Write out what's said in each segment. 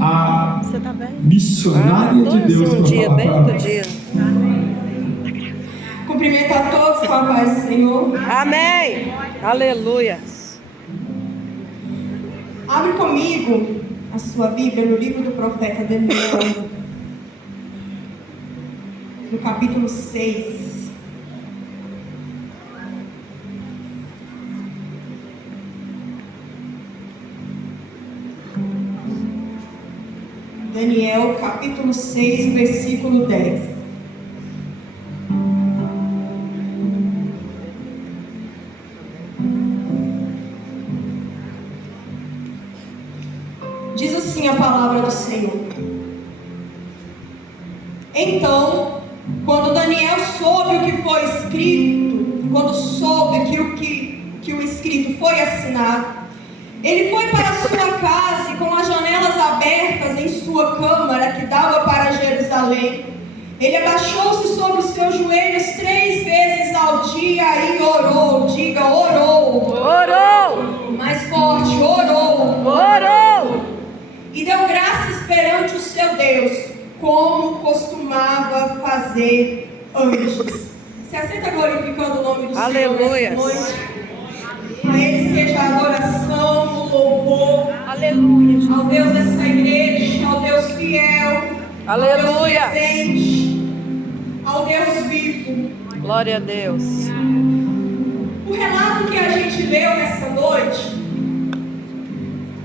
a missionária de Deus para falar para nós. Cumprimento a todos com a paz do Senhor. Amém. Aleluia. Abre comigo a sua Bíblia no livro do profeta Daniel, no capítulo 6. Daniel, capítulo 6, versículo 10. Diz assim a palavra do Senhor. Então, quando Daniel soube o que foi escrito, quando soube que o escrito foi assinado, ele foi para sua casa e, com as janelas abertas em sua câmara que dava para Jerusalém, ele abaixou-se sobre os seus joelhos 3 vezes ao dia e orou. Diga, orou. Orou. Mais forte, orou. Orou. E deu graças perante o seu Deus, como costumava fazer antes. Se assenta glorificando o nome do Aleluia. Senhor nessa noite. A Ele seja a adoração, o louvor. Aleluia. Ao Deus dessa igreja, ao Deus fiel. Aleluia. Ao Deus presente, ao Deus vivo. Glória a Deus. O relato que a gente leu nessa noite,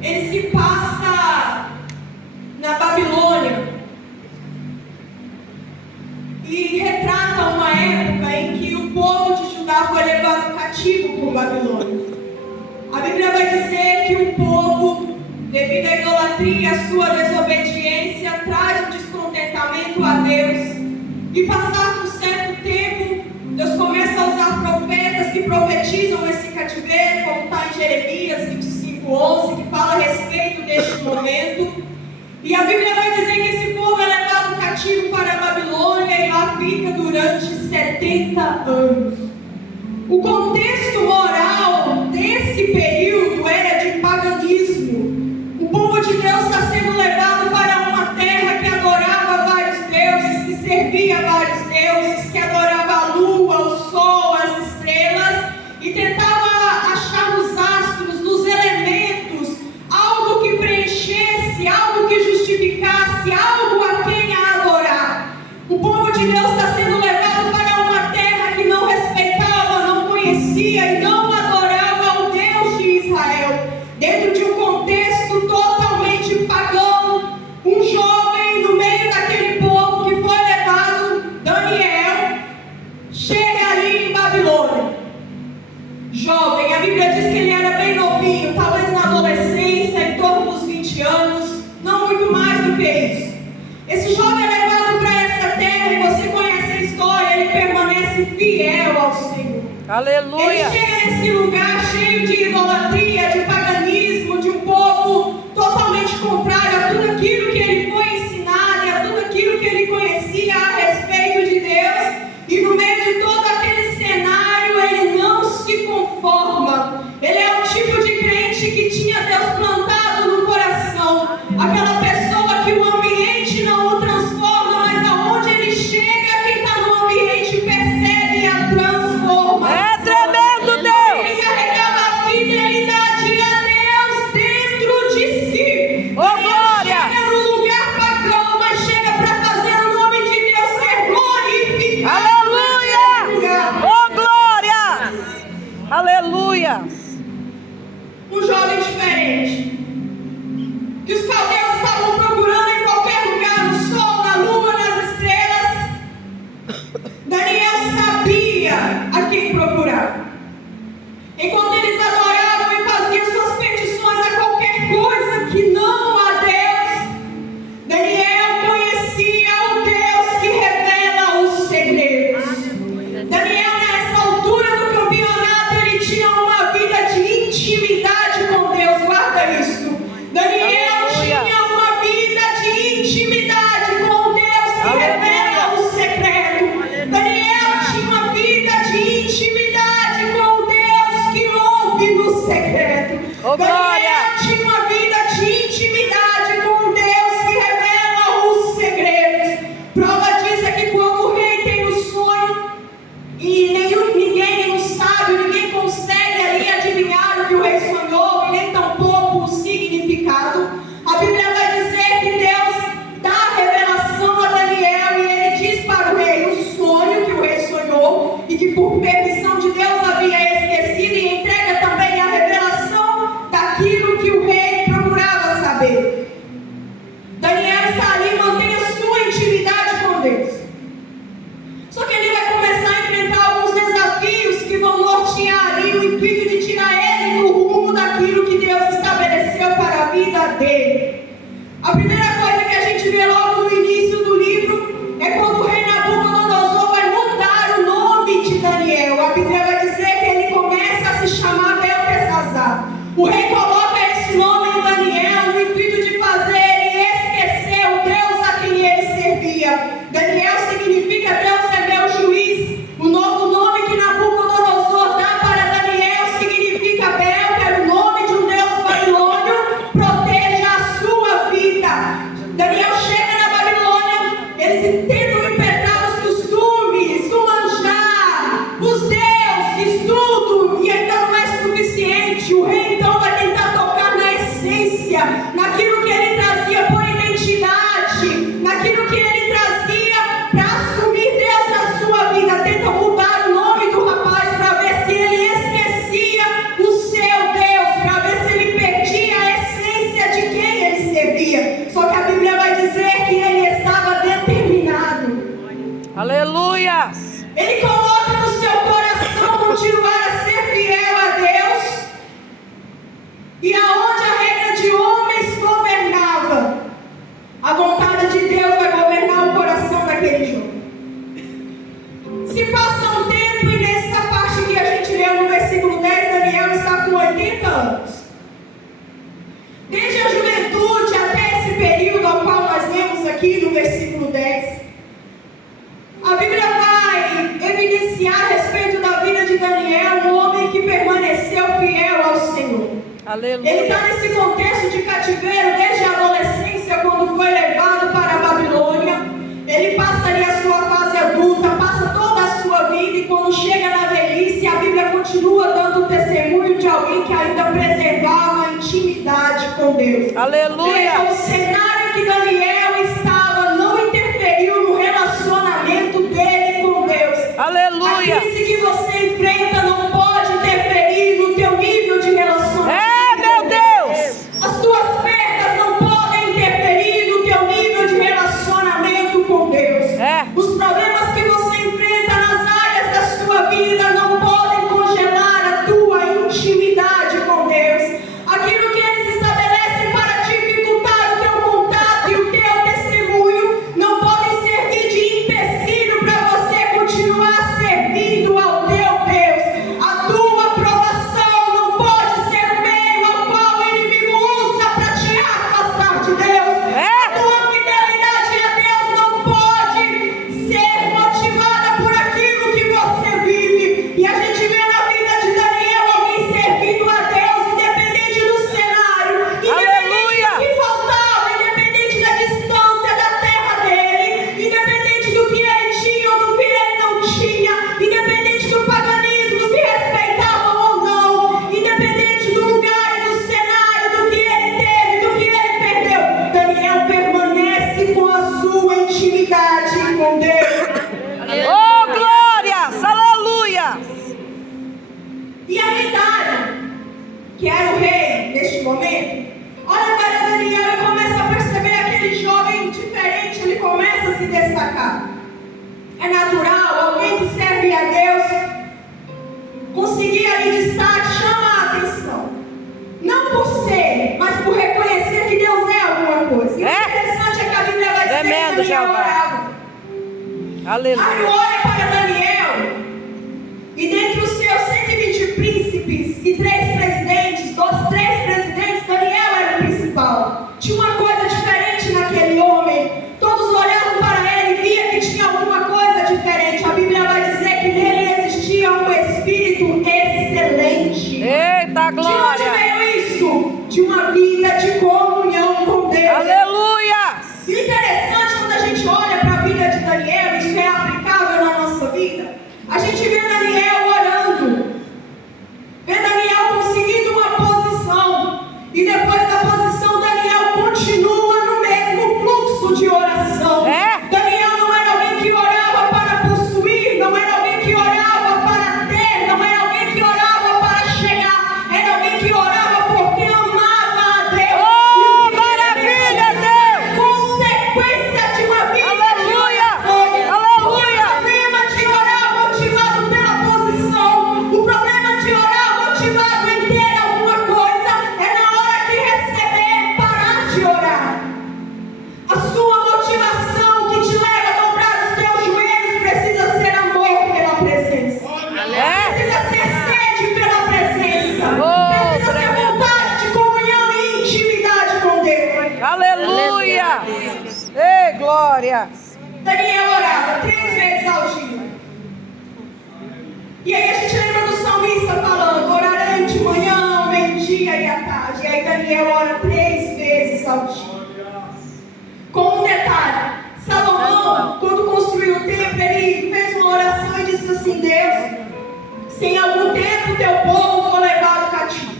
ele se passa na Babilônia e retrata uma época em que o povo de Judá foi levado cativo por Babilônia. A Bíblia vai dizer que o povo, devido à idolatria e à sua desobediência, traz um descontentamento a Deus. E passado um certo tempo, Deus começa a usar profetas que profetizam esse cativeiro, como está em Jeremias 25:11, que fala a respeito deste momento. E a Bíblia vai dizer que esse povo é levado cativo para a Babilônia e lá fica durante 70 anos. O contexto moral desse período era de paganismo. O povo de Deus está sendo levado para uma terra que adorava vários deuses, que servia a vários deuses, que adorava a lua, o sol, as estrelas, e tentava achar nos astros, nos elementos, algo que preenchesse, algo que justificasse, algo a quem a adorar. O povo de Deus está sendo levado para uma terra que não respeitava, não conhecia e não adorava ao Deus de Israel. Dentro de um contexto totalmente pagão, um jovem no meio daquele povo que foi levado, Daniel, chega ali em Babilônia. Jovem, a Bíblia diz que ele era bem novinho, talvez na adolescência, em torno dos 20 anos, não muito mais do que isso. Esse jovem é levado para essa terra e você conhece a história, ele permanece fiel ao Senhor. Aleluia. Ele chega nesse lugar cheio de idolatria, de paganismo, de um povo totalmente contrário a tudo aquilo que ele foi ensinado e a tudo aquilo que ele conhecia a respeito de Deus. E no meio de todo aquele cenário, ele não se conforma. Ele é o tipo de crente que tinha Deus plantado no coração. Aquela pessoa que o ambiente não o transforma, mas aonde ele chega, quem está no ambiente percebe a transformação. É tremendo, Deus. Ele carregava a fidelidade a Deus dentro de si. Oh, glória. Chega num lugar pagão, mas chega para fazer o nome de Deus ser glorificado. Aleluia. Oh, glória. Aleluia. Um jovem diferente, que os caldeus estavam procurando em qualquer lugar, no sol, na lua, nas estrelas. Daniel sabia a quem procurar. Enquanto eles adoravam e faziam suas petições a qualquer coisa que não a Deus, Daniel conhecia o Deus que revela os segredos. Daniel, nessa altura do campeonato, ele tinha uma vida de intimidade com Deus. Guarda isso. Daniel tinha A primeira coisa que a gente vê logo no início do livro é quando o rei Nabucodonosor vai mudar o nome de Daniel. A Bíblia vai dizer que ele começa a se chamar Beltesazar. O rei coloca esse nome em Daniel no intuito de fazer ele esquecer o Deus a quem ele servia. Daniel significa Deus é meu juiz. O novo nome que Nabucodonosor dá para Daniel significa Bel, que era o nome de um Deus babilônio, proteja a sua vida. Daniel chega na Babilônia, eles tentam impetrar os costumes, o manjar, os deuses, tudo, e ainda não é suficiente. O rei então vai tentar tocar na essência, naquilo que ele trazia por identidade, naquilo que ele trazia para assumir Deus na sua vida. Tenta mudar o nome do rapaz para ver se ele esquecia o seu Deus, para ver se ele perdia a essência de quem ele servia. Só que a Bíblia vai dizer que ele estava determinado. Aleluias. Ele coloca no seu coração continuar a ser fiel a Deus. E aonde a regra de homens governava, a vontade de Deus vai governar o coração daquele jovem. Se passa um tempo e nessa parte que a gente leu no versículo 10, Daniel está com 80 anos. Desde a juventude até esse período ao qual nós lemos aqui no versículo 10, a Bíblia vai evidenciar a respeito da vida de Daniel, um homem que permaneceu fiel ao Senhor. Aleluia. Ele está nesse contexto de cativeiro desde a adolescência, quando foi levado para a Babilônia. Ele passa ali a sua fase adulta, passa toda a sua vida, e quando chega na velhice, a Bíblia continua dando testemunho de alguém que ainda preservava a intimidade com Deus. Aleluia. O cenário que Daniel estava não interferiu no relacionamento dele com Deus. Aleluia. A crise que você enfrenta não pode interferir no teu nível de relacionamento. Meu Deus. As tuas perdas não podem interferir no teu nível de relacionamento com Deus. Os problemas que você enfrenta nas áreas da sua vida não podem congelar a tua intimidade com Deus. Aquilo que eles estabelecem para dificultar o teu contato e o teu testemunho não podem servir de empecilho para você continuar servindo ao teu Deus. A tua aprovação não pode ser o meio ao qual o inimigo usa para te afastar de Deus. A tua fidelidade a Deus não pode ser motivada por aquilo que você vive. E a gente vê na vida de Daniel alguém servindo a Deus, independente do cenário, independente do que faltava, independente da distância da terra dele, independente do que ele tinha ou do que ele não tinha, independente do paganismo, se respeitavam ou não, independente do lugar e do cenário, do que ele teve, do que ele perdeu, Daniel permanece com a sua intimidade com Deus. Oh, glórias. Aleluia. E a Midária, que era o rei neste momento, olha para Daniel e começa a perceber aquele jovem diferente, ele começa a se destacar. É natural, alguém que serve a Deus, conseguir ali destaque, chama a atenção. Não por ser, mas por reconhecer que Deus é alguma coisa. E o interessante é que a Bíblia vai dizer Tremendo, que Daniel Jeová. orava. Aí Aleluia. olha para Daniel, e dentre os seus 120 príncipes e 3 presidentes, dos 3 presidentes, Daniel era o principal. Tinha uma coisa diferente naquele homem. Todos olhavam para ele e via que tinha alguma coisa diferente. A Bíblia vai dizer que nele existia um espírito excelente. Eita, De onde glória. veio isso? De uma vida de comunhão com Deus. Aleluia. E o interessante, quando a gente olha para a vida de Daniel, isso é aplicável na nossa vida. A gente vê Daniel orando, vê Daniel com Ei, glórias. Daniel orava 3 vezes ao dia. E aí a gente lembra do salmista falando: orarei de manhã, meio-dia e à tarde. E aí Daniel ora 3 vezes ao dia. Com um detalhe: Salomão, quando construiu o templo, ele fez uma oração e disse assim: Deus, se em algum tempo o teu povo for levado cativo,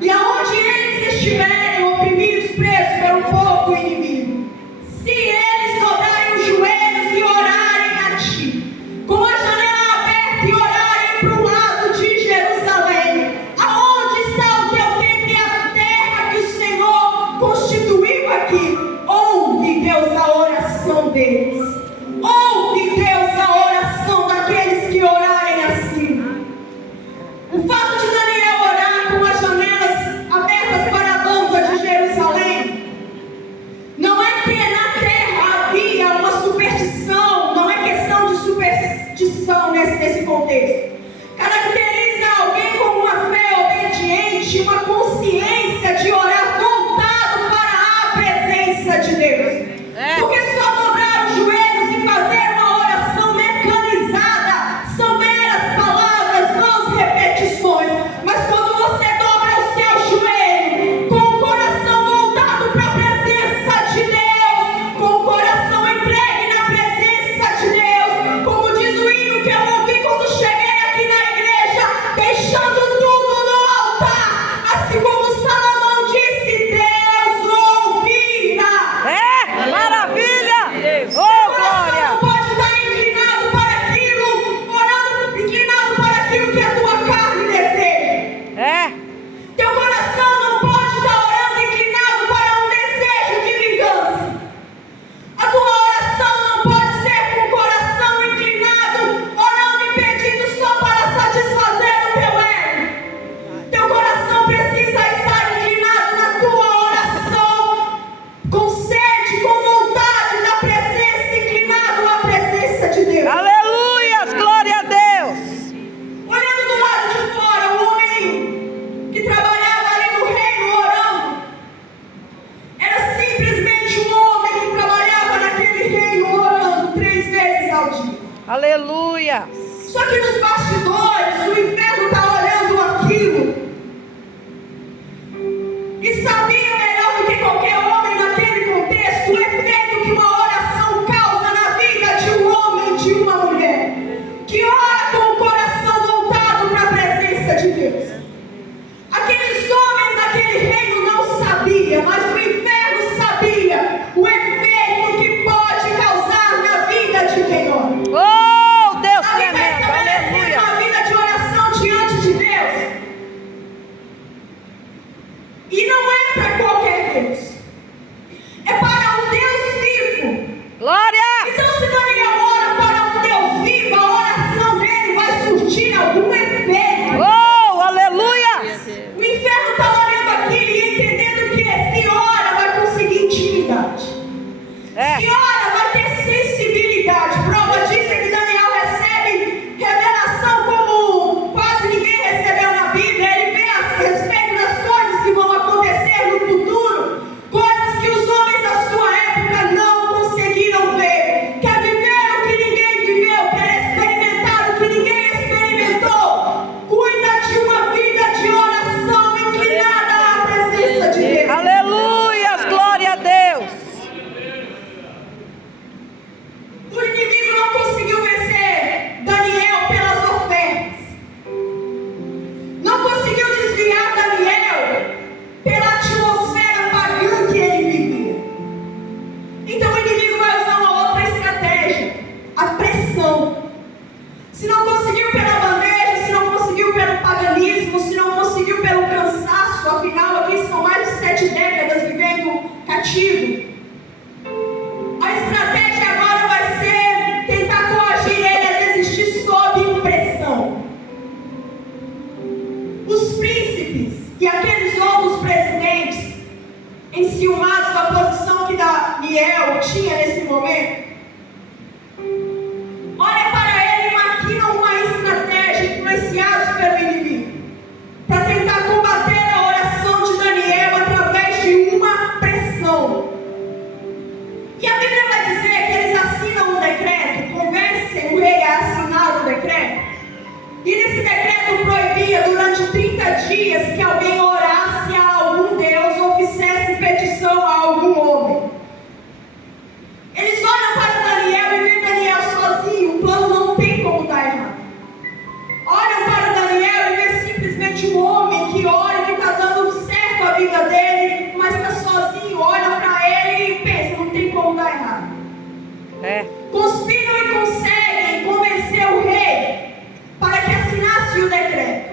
e aonde eles estiverem oprimidos, presos pelo povo inimigo, se eles dobrarem os joelhos e orarem a ti, com a janela aberta e orarem para o lado de Jerusalém, aonde está o teu templo e a terra que o Senhor constituiu aqui, ouve, Deus, a oração deles. Ouve, Deus, a oração daqueles que orarem assim. O fato de Daniel orar com as janelas abertas para a banda de Jerusalém não é que na terra havia uma superstição, não é questão de superstição nesse contexto. Caracteriza alguém com uma fé obediente, uma consciência de orar voltado para a presença de Deus. Porque só dobrar os joelhos e fazer uma oração mecanizada são meras palavras, não repetições. Mas quando você dobra o seu joelho com o coração voltado para a presença de Deus, com o coração entregue na presença de Deus, como diz o hino que eu ouvi quando cheguei aqui na igreja, deixando tudo no altar, assim como Salomão disse: Deus ouvirá. É, maravilha. Seu Oh, coração glória. não pode estar inclinado para aquilo, orando, inclinado para aquilo que a tua carne deseja. É, Teu coração não pode estar orando inclinado para um desejo de vingança. A tua oração não pode ser com o coração inclinado, orando e pedindo só para satisfazer o teu ego. Teu coração precisa estar inclinado na tua oração, com sede, com vontade da presença, inclinado à presença de Deus. aleluias, glória a Deus. Olhando do lado de fora, o homem que trabalhava ali no reino orando era simplesmente um homem que trabalhava naquele reino orando 3 vezes ao dia. Aleluia. Só que nos bastidores, o inferno está olhando aquilo e sabia melhor do que qualquer homem naquele contexto o efeito que uma oração causa na vida de um homem e de uma mulher que ora com o coração voltado para a presença de Deus. Aqueles homens daquele reino não sabiam, mas o inferno sabia o efeito que pode causar na vida de quem ora. Oh, Deus Ali está tremendo, estabelecendo aleluia. uma vida de oração diante de Deus. E não é para qualquer Deus, é para um Deus vivo. Glória. Então, se Daniel ora para um Deus vivo, a oração dele vai surtir algum efeito. Oh, aleluia. O inferno está olhando aquilo e entendendo que se ora vai conseguir intimidade. É. Se ora vai ter sensibilidade. Prova disso é que Daniel recebe revelação como quase ninguém recebeu na Bíblia. Ele vê a respeito das coisas que vão acontecer no futuro, coisas que os homens da sua época não conseguiram ver. Quer viver o que ninguém viveu, quer experimentar o que ninguém experimentou. Cuida de uma vida de oração inclinada à presença de Deus. Aleluias, glória a Deus. O inimigo não conseguiu vencer Daniel pelas ofertas. Não conseguiu desviar Daniel pela atmosfera pagã que ele vivia. Então o inimigo vai usar uma outra estratégia: a pressão. Se não conseguiu pela bandeja, se não conseguiu pelo paganismo, se não conseguiu pelo cansaço, afinal aqui são mais de 7 décadas vivendo cativo. A estratégia agora vai ser tentar coagir ele a desistir sob pressão. Os príncipes e aqueles outros presidentes, enciumados da posição que Daniel tinha nesse momento, olha para ele e maquinam uma estratégia, influenciados pelo inimigo, para tentar combater a oração de Daniel através de uma pressão. E a Bíblia vai dizer que eles assinam um decreto, convencem o rei a assinar o decreto. E nesse decreto proibia durante 30 dias que alguém orasse a algum Deus ou fizesse petição a algum homem. Eles olham para Daniel e veem Daniel sozinho, o plano não tem como dar errado. Olham para Daniel e veem simplesmente um homem que ora, que está dando certo a vida dele, mas está sozinho, olham para ele e pensam, não tem como dar errado. Conspiram e conseguem convencer o rei para que assinasse o decreto.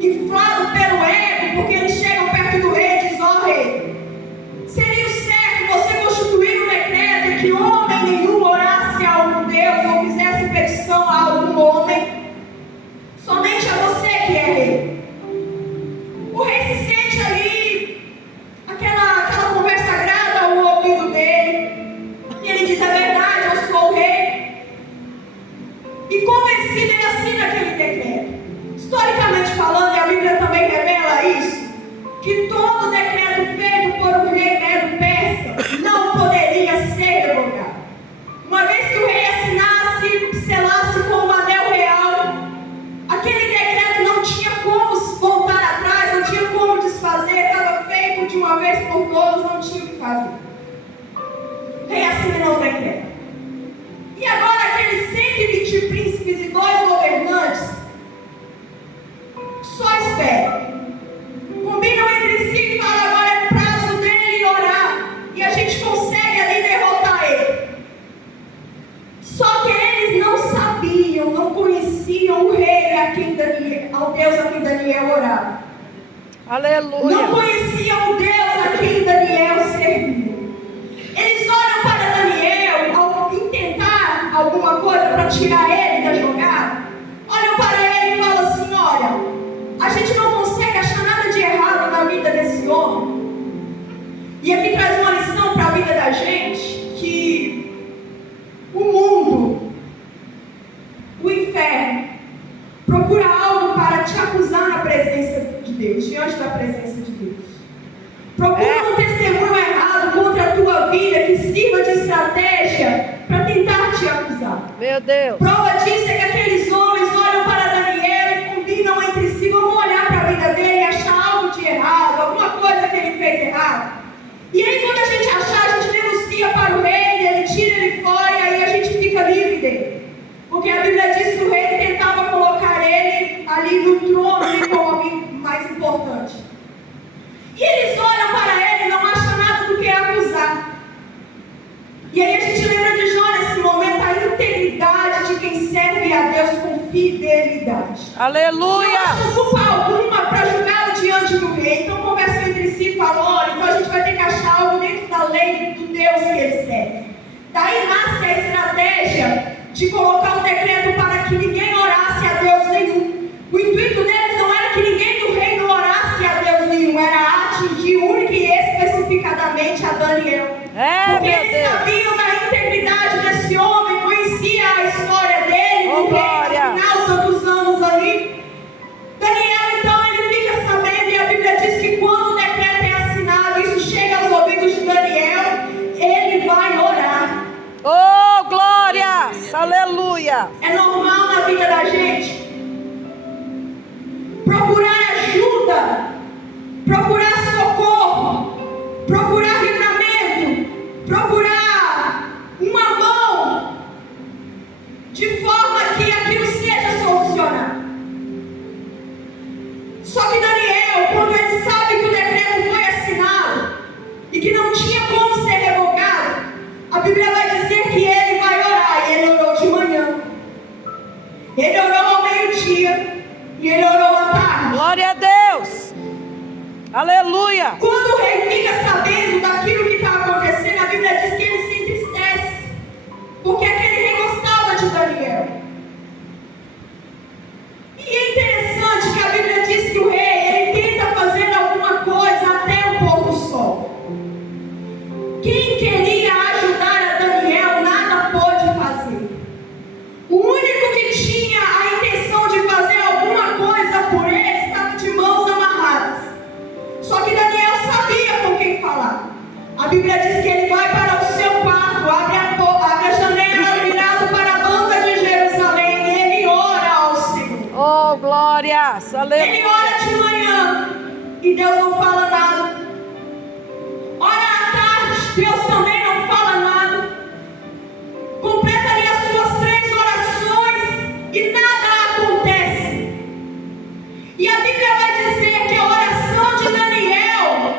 Inflado pelo ego, porque eles chegam perto do rei e dizem, ó rei, seria o certo você constituir um decreto em que homem nenhum orasse a algum Deus ou fizesse petição a algum homem, somente a você que é rei. O rei se sente ali, aquela conversa agrada ao ouvido dele, e ele diz, é verdade, eu sou o rei. E convencido, ele assina aquele decreto. Historicamente falando, e a Bíblia também revela isso, que todo decreto feito por um rei Medo-Persa não poderia ser revogado. Uma vez que o rei assinasse, selasse com o anel real, aquele decreto não tinha como voltar atrás, não tinha como desfazer, estava feito de uma vez por todas, não tinha o que fazer. O rei assinou o decreto. E agora aqueles 120 príncipes e 2 governantes só esperam. Combinam entre si e falam, agora é prazo dele orar. E a gente consegue ali derrotar ele. Só que eles não sabiam, não conheciam o rei ao Deus a quem Daniel orava. Aleluia. Não conheciam o Deus a quem Daniel servia. Eles olham para Daniel ao intentar alguma coisa para tirar ele da jogada. Olham para ele e falam assim, olha, a gente não consegue achar nada de errado na vida desse homem. E aqui traz uma lição para a vida da gente, que o mundo, o inferno, procura algo para te acusar na presença de Deus, diante da presença de Deus. Procura um testemunho errado contra a tua vida que sirva de estratégia para tentar te acusar. Meu Deus. Prova disso é que aqueles homens olham para Daniel e combinam entre si, vamos olhar para a vida dele e achar algo de errado, alguma coisa que ele fez errado. E aí quando a gente achar, a gente denuncia para o rei, ele tira ele fora e aí a gente fica livre dele. Porque a Bíblia diz que o rei tentava colocar ele ali no trono como alguém mais importante. E eles olham para ele e não acham nada do que acusar. E aí a gente lembra de Jó nesse momento, a integridade de quem serve a Deus com fidelidade. Aleluia. Não acham culpa alguma para julgá-lo diante do rei. Então conversam entre si e falam, olha, então a gente vai ter que achar algo dentro da lei do Deus que ele serve. Daí nasce a estratégia de colocar um decreto para que ninguém orasse a Deus nenhum. O intuito deles não era que ninguém do reino orasse a Deus nenhum, era atingir única e especificadamente a Daniel. Porque eles sabiam da integridade desse homem, conhecia a história dele, do rei, no final, tantos anos ali. Daniel, então, ele fica sabendo, e a Bíblia diz que quando o decreto é assinado, isso chega aos ouvidos de Daniel, ele vai orar. Oh, glórias! Aleluia! É normal na vida da gente procurar ajuda, procurar socorro, procurar livramento, procurar uma mão, de forma que aquilo seja solucionado. Só que Daniel, quando ele sabe que o decreto foi assinado e que não tinha como ser revogado, a Bíblia vai dizer que ele vai orar, e ele orou de manhã. Ele orou glórias, Ele aleluia. ora de manhã e Deus não fala nada. Ora à tarde, Deus também não fala nada. Completa ali as suas 3 orações e nada acontece. E a Bíblia vai dizer que a oração de Daniel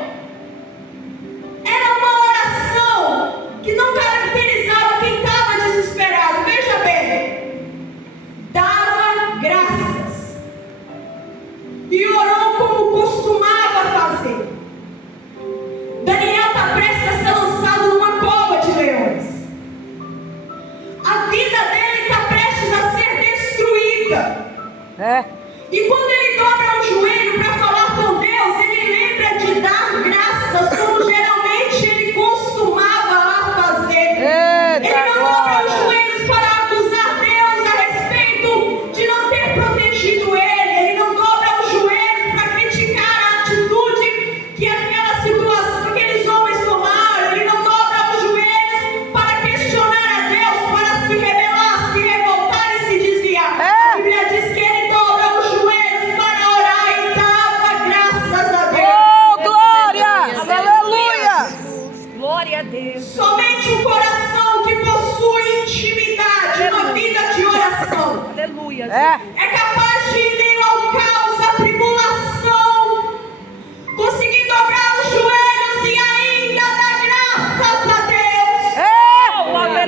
era uma oração que não caracterizava quem estava desesperado. Veja bem, dava graças e orou como costumava fazer. Daniel está prestes a ser lançado numa cova de leões. A vida dele está prestes a ser destruída. E quando ele dobra o joelho para falar com Deus, ele lembra de dar graças, como geralmente ele costumava a fazer. Ele não dobra os joelhos para acusar Deus a respeito de não ter protegido ele. Ele não dobra os joelhos para criticar a atitude que aquela situação, aqueles homens tomaram. Ele não dobra os joelhos para questionar a Deus, para se rebelar, se revoltar e se desviar. A Bíblia diz que ele dobra os joelhos para orar e dava graças a Deus. Oh, glórias, aleluia. Glória a Deus. Somente um coração que possui intimidade, uma vida de oração, Aleluia. é capaz de, em meio ao caos, à tribulação, conseguir dobrar os joelhos e ainda dar graças a Deus.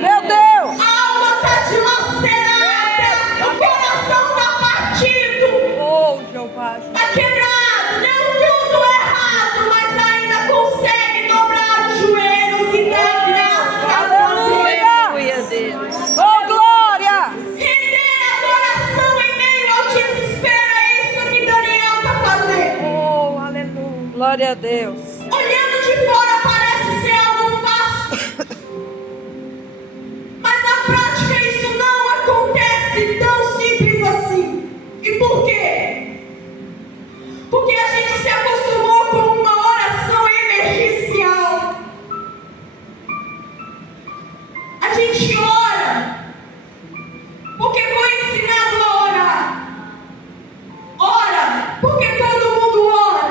Meu Deus. A alma está dilacerada, o coração está partido, Oh, Jeová. está quebrado, deu tudo errado, mas ainda consegue dobrar os joelhos e dar graças a Deus. Aleluia, Deus. Oh, glória. Render adoração em meio ao desespero, é isso que Daniel está fazendo. Oh, aleluia. Glória a Deus. Olhando de fora parece ser algo fácil, mas na prática isso não acontece tão simples assim. E por quê? Porque a gente se acostumou com uma oração emergencial. A gente ora porque foi ensinado a orar. Ora porque todo mundo ora.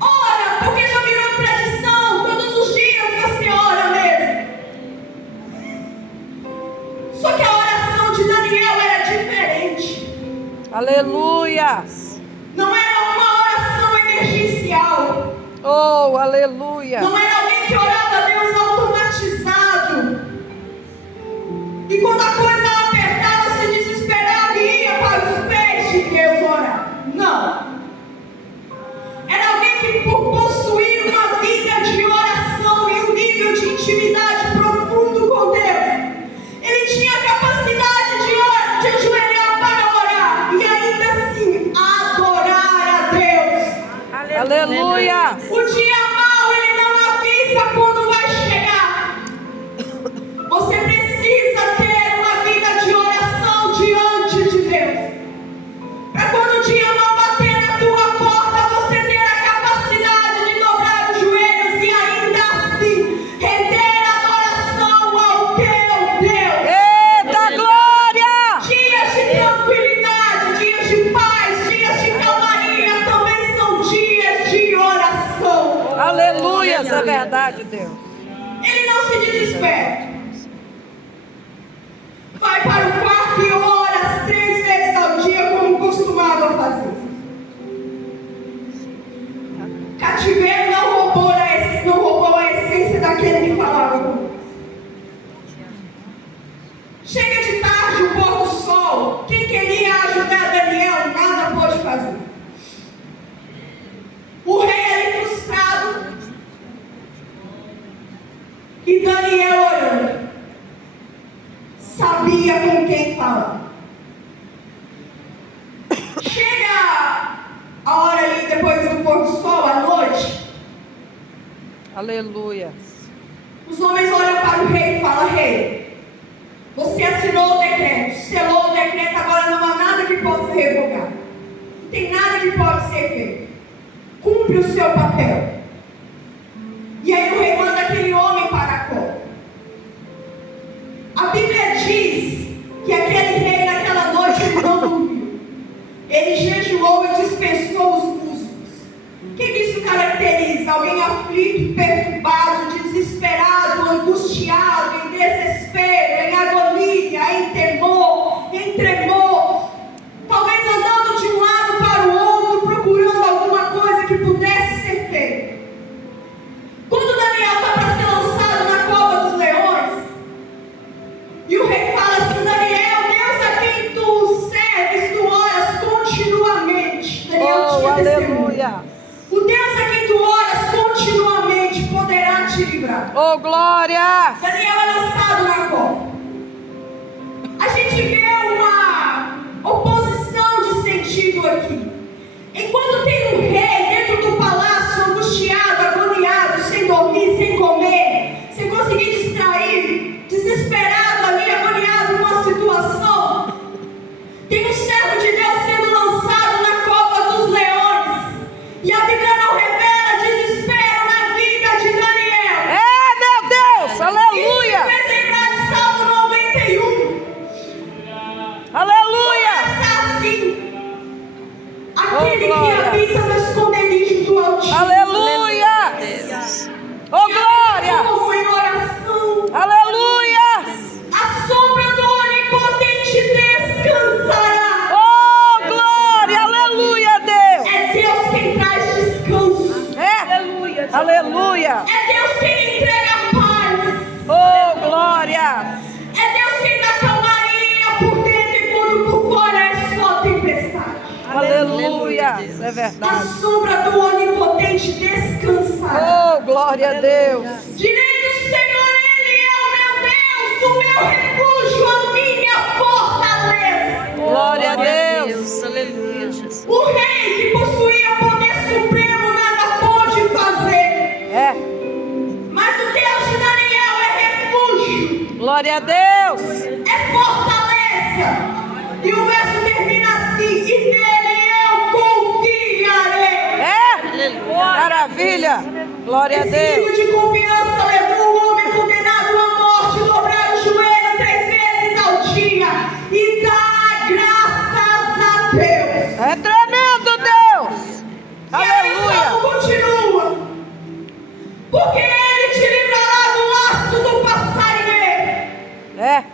Ora porque já virou tradição. Todos os dias você ora mesmo. Só que a oração de Daniel era diferente. Aleluias. Não era uma oração emergencial. Oh, aleluia. Não era alguém que orava a Deus automatizado. E quando a coisa apertava, se desesperava e ia para os pés de Deus orar. Não. Era alguém que, por possuir uma vida de oração e um nível de intimidade profundo com Deus, ele tinha a capacidade de ajoelhar para orar e ainda assim adorar a Deus. Aleluia. O dia mau ele não avisa quando vai chegar. Você precisa ter uma vida de oração diante de Deus, para quando o dia mau bater na tua porta, você ter a capacidade de dobrar os joelhos e ainda assim render adoração ao teu Deus. Eita glória. Dias de tranquilidade, dias de paz, dias de calmaria também são dias de oração. Aleluias, é verdade, Deus. Ele não se desespera. Vai para o quarto e ora as 3 vezes ao dia, como costumava fazer. Cativeiro não roubou a essência daquele que falava com Deus. Chega de tarde, o pôr do sol. Quem queria ajudar Daniel, nada pôde fazer. O rei ali frustrado. E Daniel orando. Sabia com quem falar. Chega a hora ali depois do pôr do sol, à noite. Aleluias. Os homens olham para o rei e falam: rei, você assinou o decreto, selou o decreto, agora não há nada que possa revogar. Não tem nada que pode ser feito. Cumpre o seu papel. E aí o rei manda aquele homem para a cova. A Bíblia diz que aquele rei naquela noite ele não dormiu. Ele Oh, glória! Daniel é lançado na cova. A gente vê uma oposição de sentido aqui. Enquanto tem um rei dentro do palácio, angustiado, agoniado, sem dormir, sem comer, sem conseguir distrair, desesperado ali, agoniado com a situação, tem um servo de Deus sendo lançado na cova dos leões. E a Bíblia não revela desespero na vida de Daniel. É, meu Deus! Aleluia! Isso me fez lembrar de Salmo 91. Aleluia! Começa assim: aquele que glória. habita no esconderijo do Altíssimo. Aleluia! Oh, glória! Povo em oração, Aleluia! a sombra do Onipotente descansará. Oh, glória! Aleluia, Deus! É Deus quem traz descanso. É! Aleluia! É Deus quem entrega paz. Oh, glória! É Deus quem dá calmaria por dentro e quando por fora é só tempestade. Aleluia! Isso é A verdade. sombra do Onipotente descansará. Oh, glória a Deus! Direi do Senhor, Ele é o meu Deus, o meu refúgio, a minha fortaleza. Glória a Deus! Aleluia, Jesus. O rei que possuía poder supremo nada pôde fazer. É! Mas o Deus de Daniel é refúgio, Glória a Deus! é fortaleza. E o verso termina assim: e nele eu confiarei. É! Maravilha! Glória a Esse Deus! livro de confiança levou o homem condenado à morte dobrar o joelho 3 vezes ao dia e dar graças a Deus. É tremendo, Deus! E aí o Aleluia! salmo continua: porque ele te livrará do laço do passarinheiro É!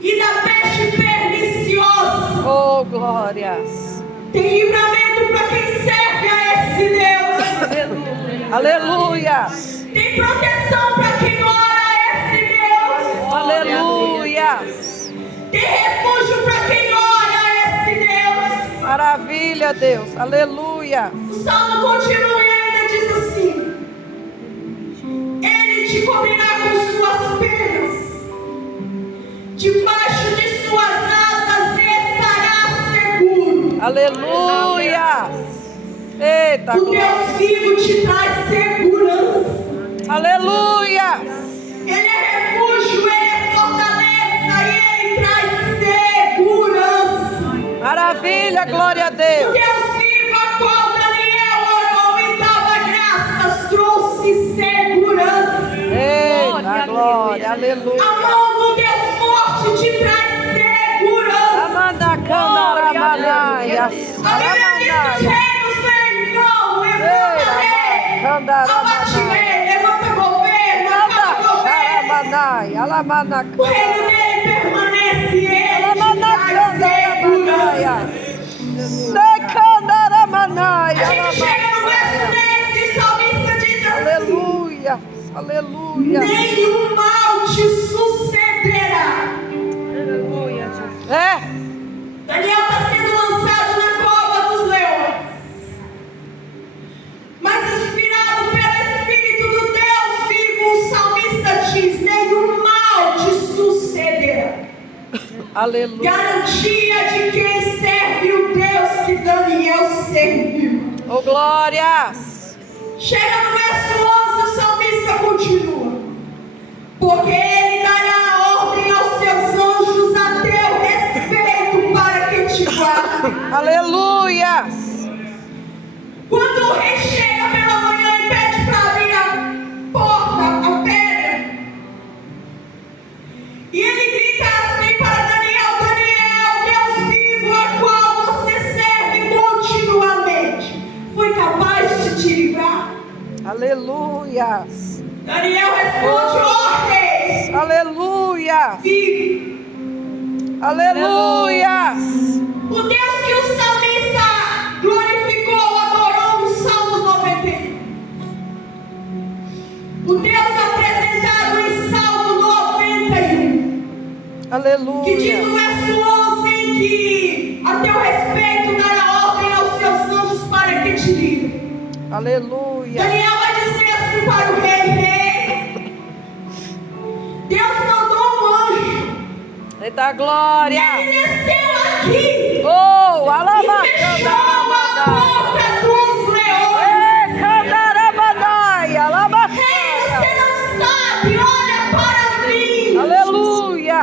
e da peste perniciosa. Oh, glórias! Tem livramento para quem serve a esse Deus. Aleluia! Tem proteção para quem ora a esse Deus. Aleluia! Tem refúgio para quem ora a esse Deus. Maravilha, Deus! Aleluia! O salmo continua e ainda diz assim: Ele te cobrirá com suas penas, debaixo de suas asas estará seguro. Aleluia! Eita! O Deus vivo te traz segurança. Aleluia! Ele é refúgio, Ele é fortaleza e Ele traz segurança. Maravilha! Glória a O Deus! Deus vivo a qual Daniel orou e dava graças trouxe segurança. Eita! Glória! Aleluia! A mão do Deus forte te traz segurança. Amandacana Ramanaia! A Bíblia diz que os Ramanaia! reinos vêm e vão. Levanta rei, abate rei, levanta governo, acaba governo. Ramanaia! O Alamanacana! reino dele permanece, ele te traz Alamanacana! segurança. Secandaramanaya! A gente chega no verso 10 e o salmista diz assim: Aleluia! Aleluia! nenhum mal te sucederá. Aleluia, Jesus. É! Daniel está sendo lançado na cova dos leões. Mas inspirado pelo Espírito do Deus vivo, o salmista diz: nenhum mal te sucederá. Aleluia! Garantia de quem serve o Deus que Daniel serviu. Oh, glórias! Chega no verso 11, o salmista continua: porque ele dará ordem aos seus anjos a teu respeito para que te guardem. Aleluia! Quando o rei chega pela manhã e pede para abrir a porta, a pedra, e ele grita assim para Daniel: Daniel, Deus vivo a qual você serve continuamente, foi capaz de te livrar? Aleluias! Daniel responde: ó reis, Aleluia! vive. Aleluias! O Deus que o salmista glorificou, adorou no Salmos 91. O Deus apresentado em Salmo 91. Que diz no Aleluia! verso 11 que a teu respeito dará ordem aos seus anjos para que te livrem. Aleluia! Daniel vai dizer assim para o rei: rei, Eita glória. Ele desceu aqui Oh, e alabacanda. fechou a boca dos leões. Ei, candarabandai, alabacanda. Rei, você não sabe, olha para mim. Aleluia.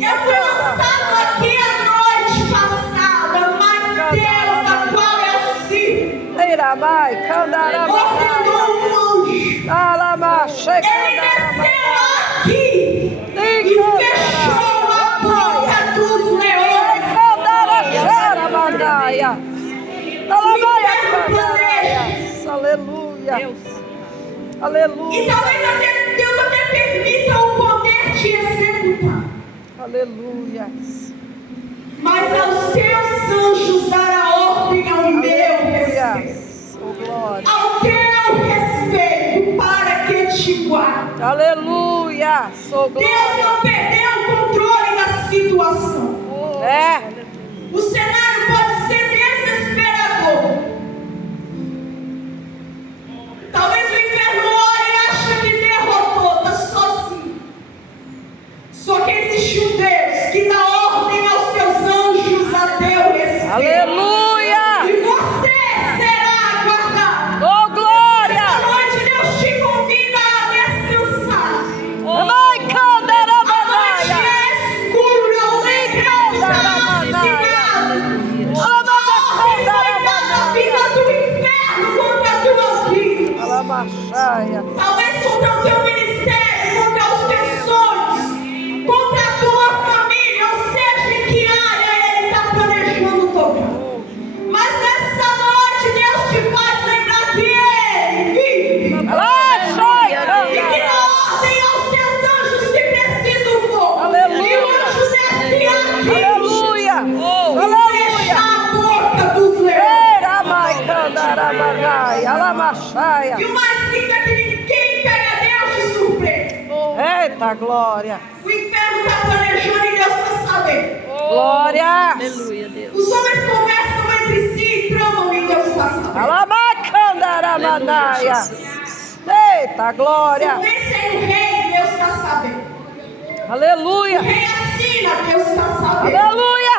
Eu fui lançado aqui a noite passada, mas Deus, a qual eu sirvo, Eirabai, candarabandai. ordenou um anjo. Alamache, Ele desceu aqui e fechou a boca dos leões. Candarabandai. Alamaia, candarabandai. Aleluia. Deus. E Aleluia. talvez Deus até permita o poder te executar, Aleluia. mas aos teus anjos dará ordem ao meu Aleluia. respeito, Oh, glória. ao teu respeito, para que te guarde. Aleluia. Sou Deus glória. não perdeu o controle da situação. É. O cenário pode ser desesperador. Talvez o inferno olhe e ache que derrotou, está sozinho. Só que existe um Deus que dá ordem aos seus anjos a teu respeito. Aleluia. E você será guardado. Oh, glória. Esta noite Deus te convida a descansar. Amai, A noite candarabandai. é escura, o decreto está assinado. A ordem foi dada à vida do inferno contra a tua vida. Alabachaia. Talvez contra o teu ministério, contra os teus sonhos, contra a tua família, ou seja, em que área ele está planejando tocar. Mas nessa noite Deus te faz lembrar que ele vive. Alabachaia. E que dá ordem aos seus anjos se preciso for. Aleluia. E o anjo desce aqui Aleluia. e fecha a boca dos leões. Eramai, candarabandai. Alamachaia. E o mais lindo é que ninguém pega Deus de surpresa. Eita glória. O inferno está planejando e Deus está sabendo. Glória. Aleluia, Deus. Os homens conversam entre si e tramam e Deus está sabendo. Alamai, candarabandai. Eita glória. Convencem o rei, Deus está sabendo. Aleluia. O rei assina, Deus está sabendo. Aleluia.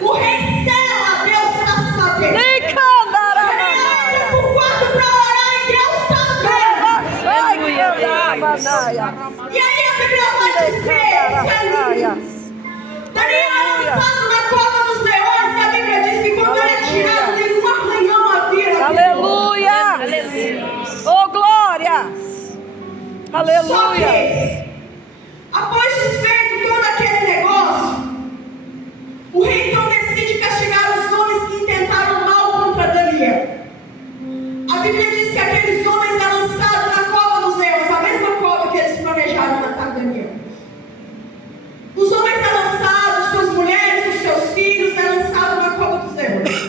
O rei sela, Deus está sabendo. Nem O rei candarabandai. entra pro quarto para orar e Deus está vendo. Ai, candarabandai. E aí a Bíblia vai dizer, isso Daniel é lançado na cova dos leões e a Bíblia diz que quando ele é tirado, nenhum arranhão havia na Aleluia. Oh glória. Só Aleluia. que, após desfeito todo aquele negócio, o rei então decide castigar os homens que intentaram mal contra Daniel. A Bíblia diz que aqueles homens é lançado na cova dos leões, a mesma cova que eles planejaram matar Daniel. Os homens é lançados, suas mulheres, os seus filhos é lançado na cova dos leões.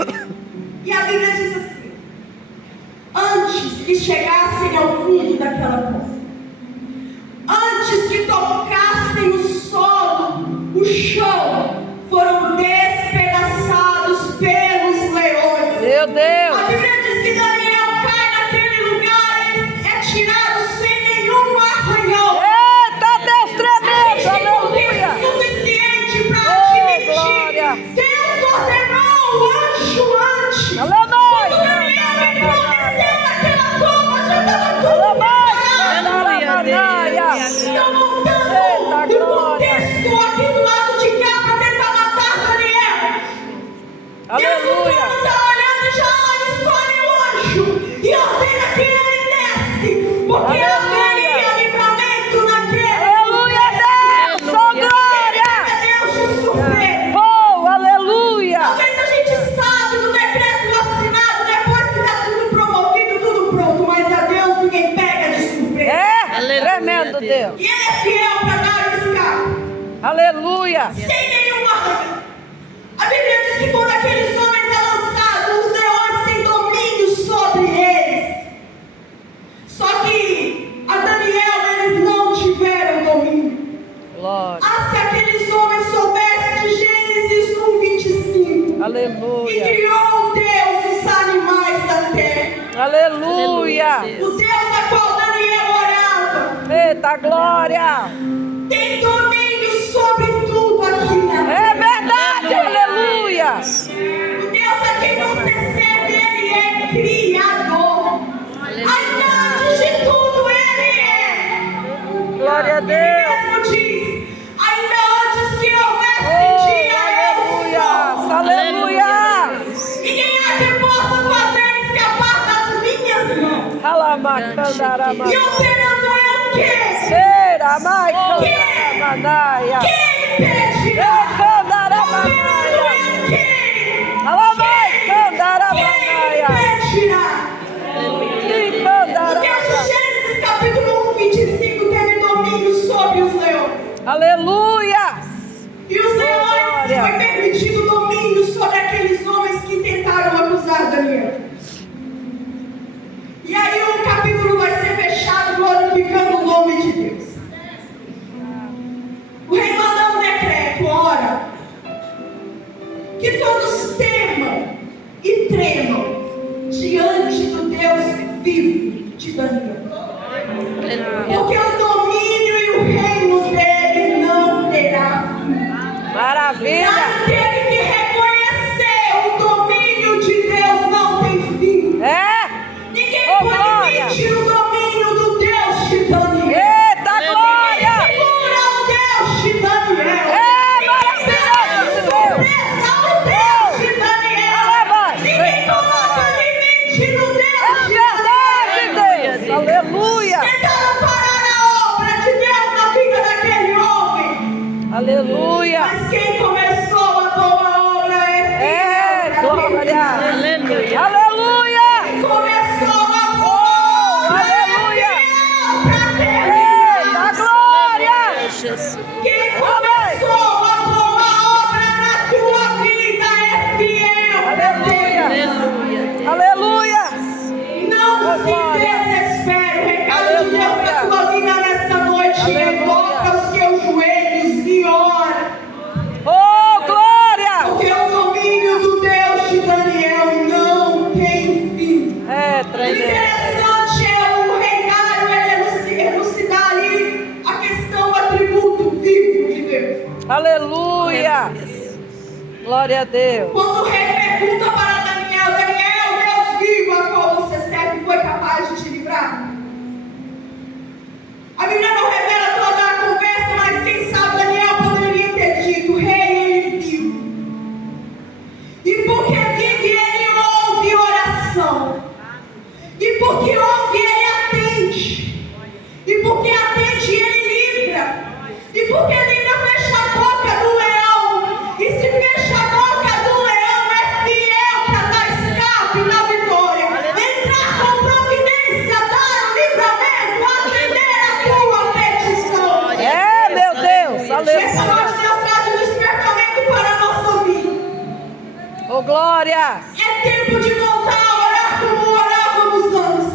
E a Bíblia diz assim: antes que chegassem ao fundo daquela cova, antes que tocassem o solo, o chão, foram despedaçados pelos leões. Meu A Deus. Bíblia diz que Daniel cai naquele lugar e é tirado sem nenhum arranhão. Eita Deus tremendo. Tem Aleluia. poder suficiente para Oh, glória. admitir. Deus ordenou o anjo antes. Aleluia. Quando Daniel entrou desceu naquela cova, já estava tudo Aleluia. preparado. Candarabandai. Estão montando Eita, um glória. contexto aqui do lado de cá para tentar matar Daniel. Aleluia. Deus está olhando e já escolhe o anjo e ordena que ele desce, porque haveria livramento naquele. Aleluia, Deus. Oh glória. É Deus de surpresa. Oh, aleluia. Talvez a gente sabe do decreto assinado depois que está tudo promovido, tudo pronto, mas a Deus ninguém pega de surpresa. É, Aleluia, tremendo Deus. Deus. E ele é fiel para dar o escape, Aleluia. sem nenhuma arranhão. A Bíblia diz que quando aqueles homens é lançado, os leões têm domínio sobre eles. Só que a Daniel eles não tiveram domínio. Glória. Ah, se aqueles homens soubessem de Gênesis 1:25. E Aleluia. criou Deus os animais da terra. Aleluia. O Deus a qual Daniel orava Eita glória. tem domínio sobre É verdade, aleluia. O Deus a quem você serve, Ele é Criador. Ainda antes de tudo, Ele é. Glória a Ele Deus. mesmo diz, ainda antes que houvesse dia, eu sou. Aleluia. Ninguém há que possa fazer escapar das minhas mãos. E Alamacandarama. operando é o quê? Será mais candaramanaia. Quem impedirá? Candaramanaia. Operando é o quê? Alamai Quem candaramanaia. impedirá? E O candaramanaia. texto de Gênesis capítulo 1, 25 teve domínio sobre os leões. Aleluia. E os leões Glória. foi permitido domínio sobre aqueles homens que tentaram acusar Daniel. E aí o capítulo vai ser fechado glorificando o nome de Deus. O rei manda um decreto, ora, que todos temam e tremam diante do Deus vivo de Daniel. Porque o domínio e o reino dele não terá fim. Maravilha. Davi teve que reconhecer o domínio de Deus não tem fim. É. Ninguém Oh, pode glória. mentir o domínio do Deus de Daniel. Eita glória. Segura o Deus de Daniel. É maravilhoso Deus. Presa o Deus de Daniel. Ninguém coloca limite no Deus de É Daniel. verdade, Deus. Aleluia. Tentaram parar a obra de Deus na vida daquele homem. Aleluia. Mas quem começou a boa obra é É fiel. glória. Aleluia. Aleluia. Quem começou a boa obra Aleluia. é fiel pra Eita terminar. glória. Jesus. Quem começou a boa obra na tua vida é fiel pra terminar. Aleluia. Aleluia. Não se Glória. desespere. O recado de Deus para a tua vida nessa noite é: Aleluia. dobra os teus joelhos e ora. Oh glória. Porque o domínio do Deus de Daniel não tem fim. É O tremendo. interessante é o reinário, ele elucidar ali a questão do atributo vivo de Deus. Aleluia. Glória a Deus. Quando o rei pergunta para Daniel, Daniel, Deus vivo a qual você serve, foi capaz de te livrar? A Bíblia não revela toda a conversa, mas quem sabe Daniel poderia ter dito, rei, ele vive. E porque vive, ele ouve oração. E porque ouve, ele atende. E porque atende, ele livra. E porque livra, fecha a boca do leão. E se fecha a boca do leão, é fiel para dar escape na vitória. Entrar com providência, dar o livramento, atender a tua petição. É meu Deus. Essa noite Aleluia. Deus traz um despertamento para a nossa vida. Oh glória. É tempo de voltar a orar como orávamos antes.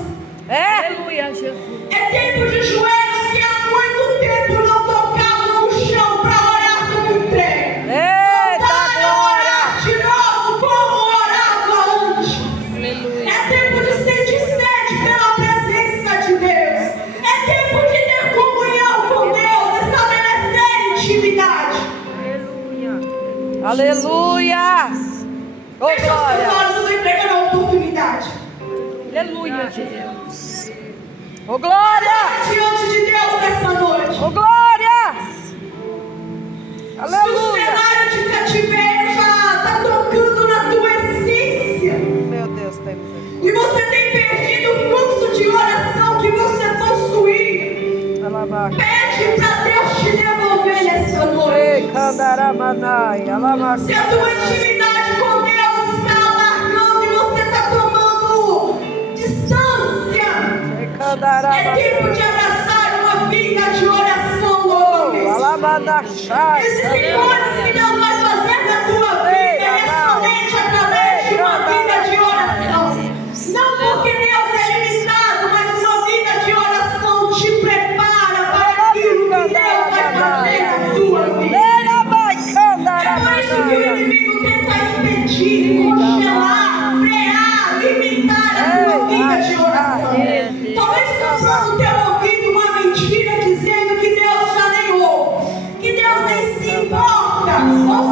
É. Aleluia, Jesus. É tempo de joelhos que há muito tempo não tocavam no chão para orar como entrega. Eita Voltar a glória. orar de novo como orava antes. Aleluia. É tempo de sentir sede pela presença de Deus. É tempo de ter comunhão com Deus, estabelecer intimidade. Aleluia. Oh Feche os teus glória. olhos, eu estou entregando a oportunidade. Aleluia, Jesus. Oh glória. Diante de Deus nessa noite. Oh glória. Se o Aleluia. cenário de cativeiro já está tocando na tua essência Meu Deus, tem misericórdia. e você tem perdido o fluxo de oração que você possuía, Alabaca. pede para Deus te devolver nessa Ei, noite. candaramanai. Alabaca. Se a tua intimidade com Deus está alargando e você está tomando distância, Ei, é tempo de candaramanai. abraçar uma vida de oração novamente. Alamanachai. Existem coisas que Deus vai fazer na tua vida e é somente através de uma vida de oração. Não porque Deus é limitado, mas uma vida de oração te prepara para aquilo que Deus vai fazer na tua vida. É por isso que o inimigo tenta impedir, congelar, frear, limitar a tua vida de oração. Talvez passando no teu ouvido uma mentira dizendo que Deus já nem ouve, que Deus nem se importa, ou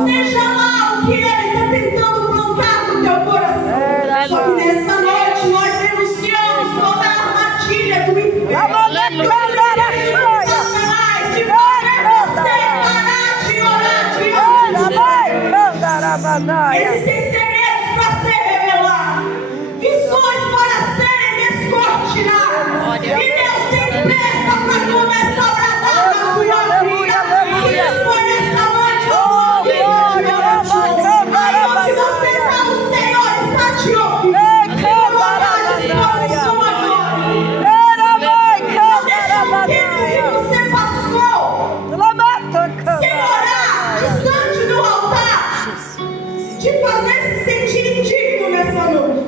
Candaramanaia. Existem segredos para ser revelados, visões para serem descortinadas. E Deus tem pressa para começar a bradar na tua vida. E Deus foi nessa noite, aí onde você está, o Senhor está te ouvindo. Coloca à disposição agora. Não deixa o tempo que você passou sem orar, distante do altar, te fazer se sentir indigno nessa noite.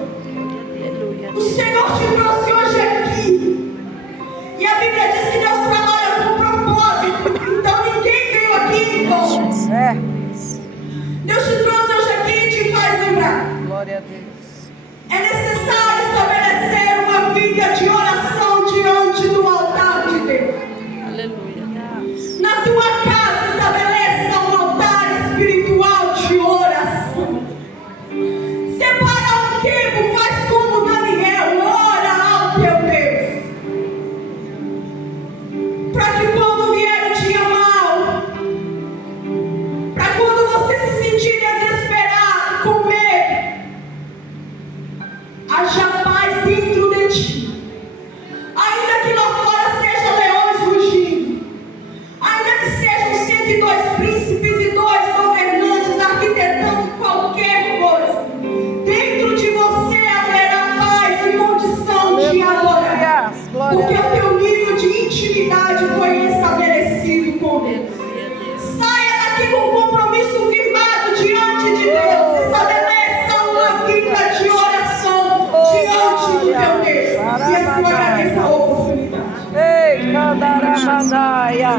O Senhor te trouxe hoje aqui. E a Bíblia diz que Deus trabalha com propósito. Então ninguém veio aqui em vão. Deus te trouxe hoje aqui e te faz lembrar. Glória a Deus. É necessário estabelecer uma vida de oração diante do altar de Deus. Aleluia. Na tua casa, estabeleça um altar espiritual de oração. Separa um tempo, faz como Daniel, ora ao teu Deus. Para que quando vier o dia mau, para quando você se sentir desesperado, com medo, haja paz dentro de ti. Ainda que lá fora sejam leões rugindo, ainda que sejam 102 príncipes e 2 governantes arquitetando qualquer coisa, dentro de você haverá paz e condição de adorar, porque o teu nível de intimidade foi estabelecido com Deus. Saia daqui com um compromisso firmado diante de Deus. Estabeleça uma vida de oração diante do teu Deus. E assim eu agradeço a oportunidade. Ei, Candaramanaia.